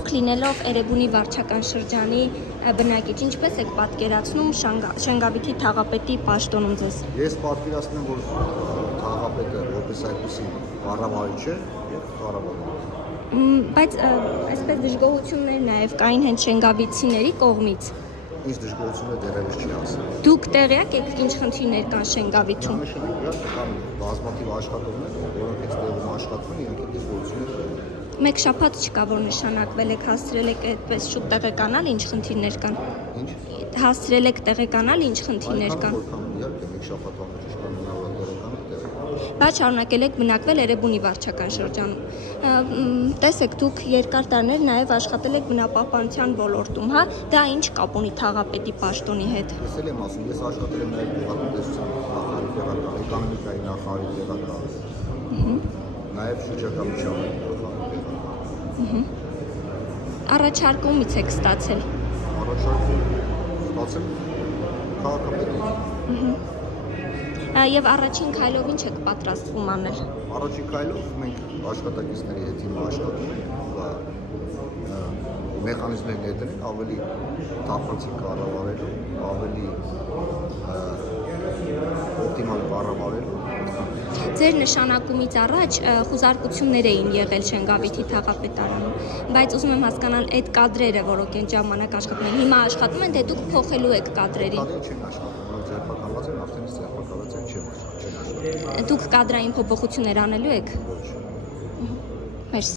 Դուք լինելով Էրեբունի վարչական շրջանի բնակիչ, ինչպես եք պատկերացնում Շենգավիթի թաղապետի պաշտոնում ձեզ։ Ես պատկերացնում եմ, որ թաղապետը որպես այդպիսի կառավարիչ է եւ կառավարում։ Բայց այսպես դժգոհություններ նաև կային հենց շենգավիթցիների կողմից։ Ինչ դժգոհություններ դեռևս չի ասել։ Դուք տեղյակ եք ինչ խնդիրներ կան Շենգավիթում։ Կան բազմաթիվ աշխատողներ, որոնք այստեղում աշխատում են, իրենք դժգոհություններ ունեն։ Մեկ շաբաթ չկա, որ նշանակվել եք, հասցրել եք այդպես շուտ տեղեկանալ ինչ խնդիրներ կան։ Ինչ։ Հասցրել եք տեղեկանալ ինչ խնդիրներ կան։ Իհարկե մեկ շաբաթ ամեն ինչ կան տեղեկանում։ Բայց շարունակել եք բնակվել Էրեբունի վարչական շրջանում։ Տեսեք, դուք երկար տարիներ նաև աշխատել եք բնապահպանության ոլորտում, հա, դա ինչ կապ ունի թաղապետի պաշտոնի հետ։ Ես էլ եմ ասում, ես աշխատել եմ նաև գյուղատնտեսության նախարարի տեղակալ, էկոնոմիկայի նախարարի տեղակալ։ Նաև շրջակա միջավայրի նախարարի տեղակալ։ Առաջարկումից եք ստացել։ Առաջարկում ստացել քաղաքապետից։ Եվ առաջին քայլով ինչ եք պատրաստվում անել։ Առաջին քայլով մենք աշխատակիցների հետ հիմա աշխատում ենք մեխանիզմներ ներդրել ավելի թափանցիկ կառավարելու, ավելի օպտիմալ կառավարելու։ Ձեր նշանակումից առաջ խուզարկություններ էին եղել Շենգավիթի թաղապետարանում, բայց ուզում եմ հասկանալ այդ կադրերը, որոնք այն ժամանակ աշխատում են, հիմա աշխատում են, թե դուք փոխելու եք կադրերին։ Կադրերը չեն աշխատում, որոնք ձերբակալված են, արդեն ձերբակալված են չեն աշխատում։ Դուք կադրային փոփոխություններ անելու եք։ Ոչ։